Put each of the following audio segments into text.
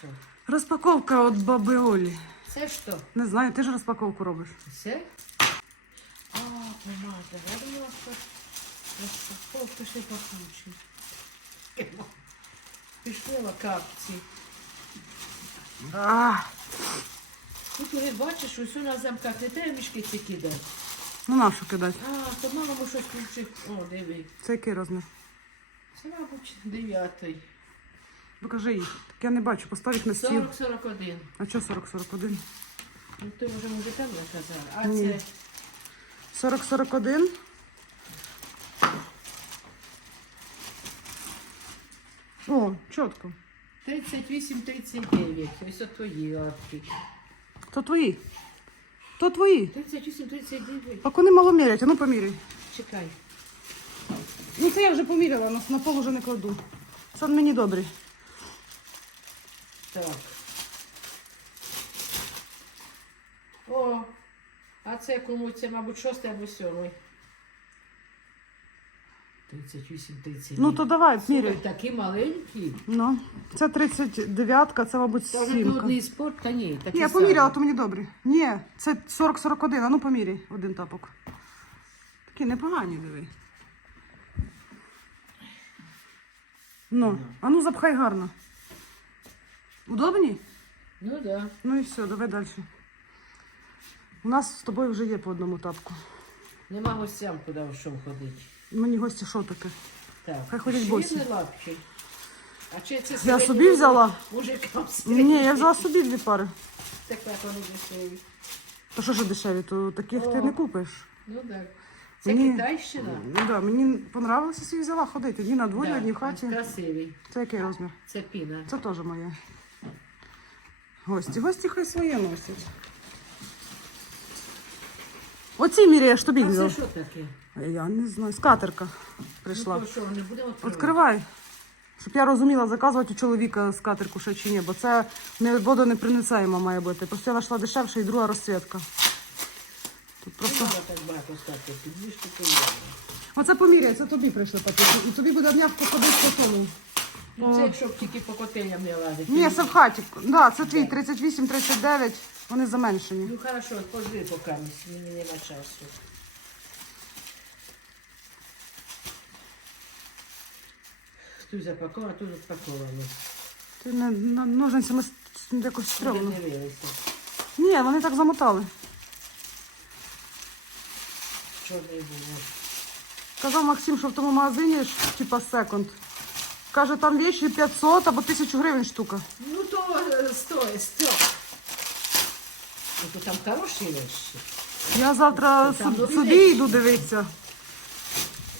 що? Розпаковка від баби Олі. Це що? Не знаю, ти ж розпаковку робиш. Це? А, помада. Я думала, що розпаковка ще пахучий. Пішли капці. А, Тут уже бачиш, усе на замках не треба мішки ці кидати. ну на що кидати? А, то мама ми щось включить. О, диви. Це який розмір? Це, мабуть, дев'ятий. Покажи їх. Так я не бачу, постав їх на стіл. 40-41. А що 40-41? Ну, ти вже мужикам наказала. А Ні. це 40-41. О, чітко. 38-39. Ось от твої лапки. То твої. То твої. 38-39. Так вони мало мірять, а ну поміряй. Чекай. Ну це я вже поміряла, на, на пол уже не кладу. Це мені добрий. Так. О, а це кому це, мабуть, шостий або сьомий. 38-39. Ну то давай, міряй. Такі маленькі. Ну, це 39-ка, це, мабуть, Це вже сімка. спорт, та ні. Такі Ні, я поміряла, то мені добрі. Ні, це 40-41, а ну поміряй один тапок. Такі непогані, диви. Ну, а ну запхай гарно. Удобні? Ну так. Да. Ну і все, давай далі. У нас з тобою вже є по одному тапку. Нема гостям, куди шоу ходити. Мені гості що таке? Так. Хай ходять босі. лапки. А чи це Я собі взяла? Мужикам Ні, я взяла собі дві пари. Так так вони дешеві. То що ж дешеві, то таких ти не купиш. Ну так. Це Мені- Китайщина. Ну, да, мені понравилося собі взяла ходити. Одні на дворі, Да, одні в хаті. Красиві. Це який розмір? Це піна. Це теж моє. Гості. Гості хай своє носять. Оці міряєш тобі А це взяв. що таке? Я не знаю. Скатерка прийшла. Ну, то що, не будемо відкривати? Відкривай. Щоб я розуміла, заказувати у чоловіка скатерку ще чи ні, бо це не водонепроницаєма має бути. Просто я знайшла дешевше і друга розцвітка. Тут Не просто. треба так багато стати. Підвішки то є. Оце поміряй, це тобі прийшли пакети. І тобі буде м'яко ходити по тому. Ну, це якщо б тільки по котелям не лазити. Ні, це в хаті. Да, це твій 38-39, вони заменшені. Ну хорошо, пожди поки, мені нема часу. Тут запаковано, тут запаковано. Ти не на- ножницями с- якось Не стрьомно. Ні, вони так замотали. Чорний було. Казав Максим, що в тому магазині ж, типа секонд. Каже, там вещі 500 або 1000 гривень штука. Ну то е, стой, стой. Ну то там хороші речі. Я завтра Там су- нові собі речі. йду дивитися.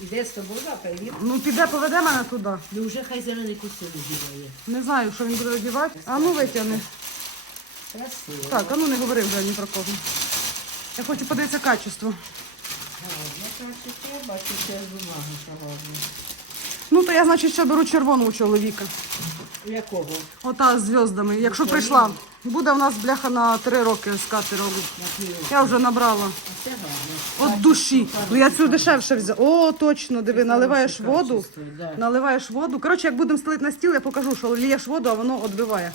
Іде з тобою завтра, Ну, піде, поведе мене туди. ну вже хай зелений костюм одягає. Не знаю, що він буде одягати. А ну витягни. Красиво. Так, а ну не говори вже ні про кого. Я хочу подивитися качество. Гарно, краще треба, бачу, це бумага шалабна. Ну, то я, значить, ще беру червону у чоловіка. Якого? Ота з зв'яздами. Якщо прийшла, буде в нас бляха на три роки з катером. Я вже набрала. От душі. Ну я цю дешевше взяла. О, точно, диви, наливаєш воду. Наливаєш воду. Коротше, як будемо стелити на стіл, я покажу, що лієш воду, а воно відбиває.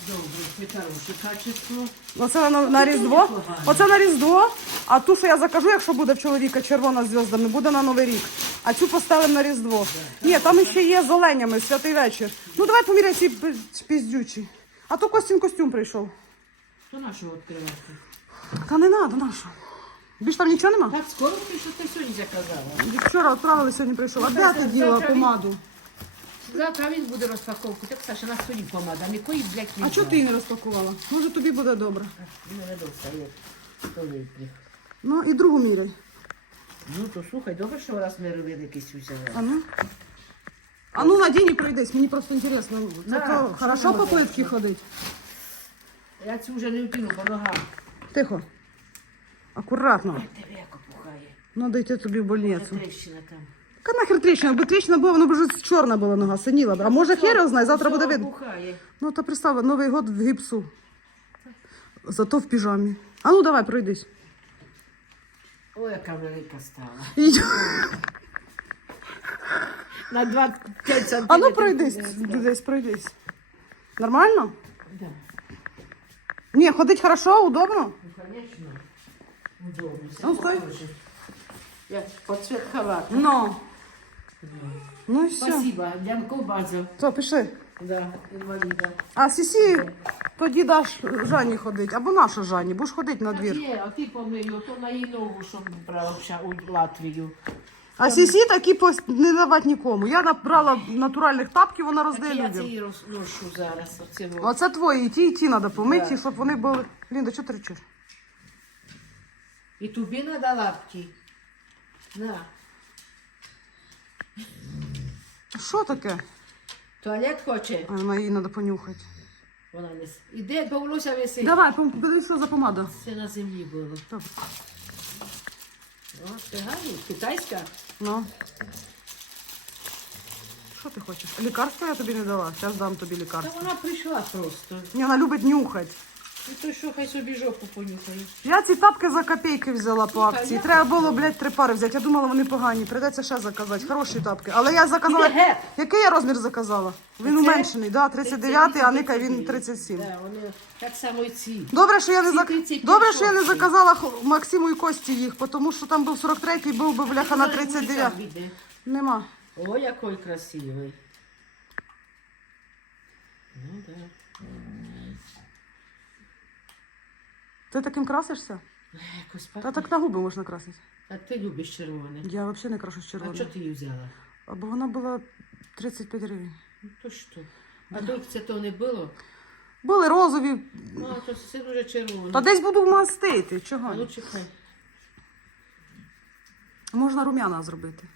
Оце на, на Різдво. Оце на Різдво. А ту, що я закажу, якщо буде в чоловіка червона з зв'яздами, буде на Новий рік. А цю поставимо на Різдво. Ні, там ще є з оленями, святий вечір. Ну давай поміряй ці піздючі. А то Костін костюм прийшов. Що нашого відкривати? Та не треба, на що? Більш там нічого нема? Так скоро ти що ти сьогодні заказала? Вчора відправили, сьогодні прийшов. А де ти діла помаду? Завтра він буде розпаковку. Так, Саша, на сьогодні помада, нікої, блядь, не А чого ти її не розпакувала? Може тобі буде добре. Мене достає. Ну і другу міряй. Ну, то слухай, добре, що раз розміри великі взяла. А ну. А ну надінь і пройдись, мені просто інтересно. Да, то що хорошо по плитці ходить? Я цю вже не вкину по ногам. Тихо. Акуратно. Тебе як опухає. Надо йти тобі в больницю. тріщина там. Яка нахер тріщина? Бо тріщина була, воно б вже чорна була нога, синіла б. А може хер його знає, завтра буде видно. опухає. Ну то представ, Новий год в гіпсу. Зато в піжамі. А ну давай, пройдись. Ой, яка велика стала. На 25 сантиметрів. А ну пройдись, десь пройдись. Нормально? Да. Ні, ходить хорошо, удобно. Ну, конечно. Удобно. Все Ну, стой. похоже. Я под цвет халата. Ну. Ну і все. Спасибо. Дямко базу. То, пішли. Да, інваліда. А сісі тоді даш Жанні ходить, або наша Жанні, будеш ходити на Так двір. є, а ти помию, то на її ногу, щоб брала у Латвію. А сісі такі пос- не давати нікому. Я набрала натуральних тапків, вона Так роздає я людям. ці роз- ношу зараз. Оце. Оце твої, і ті, і ті треба помити, Да. щоб вони були. Лінда, що ти речиш? І тобі надо лапки. На. Що таке? Туалет хоче. А, вона їй треба понюхати. Вона не... с- Іде, до висить. Давай, пом- подивись, що за помада. Це на землі було. Добре. О, це гарно. Китайська. Ну. Що ти хочеш? Лікарство я тобі не дала. Зараз дам тобі Та лікарство. вона прийшла просто. Ні, вона любить нюхати. І то що, хай собі жопу понюхає. Я ці тапки за копійки взяла по акції. Треба було, блядь, три пари взяти. Я думала, вони погані. Придеться ще заказати. Хороші тапки. Але я заказала. Іди. Який я розмір заказала? Він Це? уменшений, да, 39, а Ника він 37. Да, вони так само і ці. Добре, що я не зак... 35 Добре, що я не заказала Максиму і Кості їх, тому що там був 43-й, був би бляха на 39. Іде. Нема. О, який красивий. Ну, да. Ти таким красишся? Якось Та так на губи можна красити. А ти любиш червоне. Я взагалі не крашу з А що ти її взяла? Бо вона була 35 гривень. Ну то що? А то це то не було? Були розові. Ну, а то це дуже червоне. Та десь буду мастити. А Чого? ну чекай. Можна рум'яна зробити.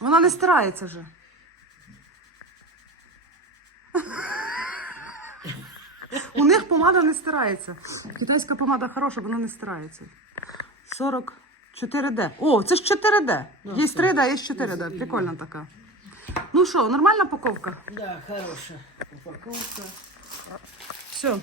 Вона не стирається вже. У них помада не стирається. Китайська помада хороша, вона не стирається. 44D. О, це ж 4D. Є 3D, є 4D. Прикольна така. Ну що, нормальна упаковка? Да, хороша упаковка. Все,